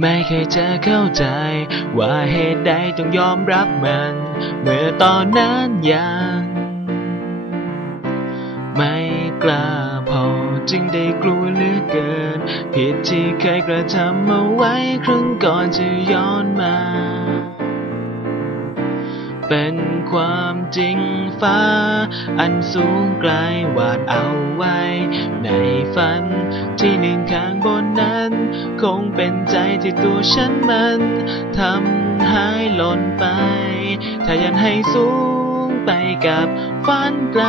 ไม่เคยจะเข้าใจ ว่าเหตุใดต้องยอมรับมัน เมื่อตอนนั้นยัง ไม่กล้าพอจึงได้กลัวเหลือเกิน ผิดที่เคยกระทำเอาไว้ครั้งก่อนจะย้อนมา เป็นความจริงฟ้า อันสูงไกลวาดเอาไว้ ในฝัน คงเป็นใจที่ตัวฉันมันทำหายหล่นไป ถ้ายันให้สูงไปกับฝันไกล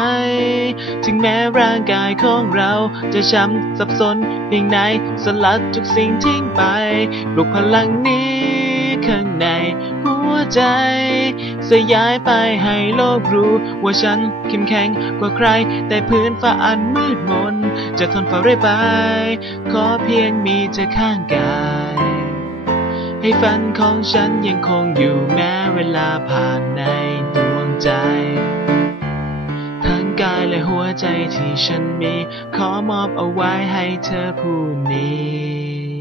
ถึงแม้ร่างกายของเราจะช้ำสับสนเพียงไหนสลัดทุกสิ่งทิ้งไปปลุกพลังนี้ข้างในหัว ใจ สยายไปให้โลกรู้ว่าฉันเข้มแข็งกว่าใคร แต่พื้นฟ้าอันมืดมน จะทนฝ่าเรื่อยไป ขอเพียงมีเธอข้างกาย ให้ฝันของฉันยังคงอยู่แม้เวลาผ่านในดวงใจทั้งกายและหัวใจที่ฉันมี ขอมอบเอาไว้ให้เธอผู้นี้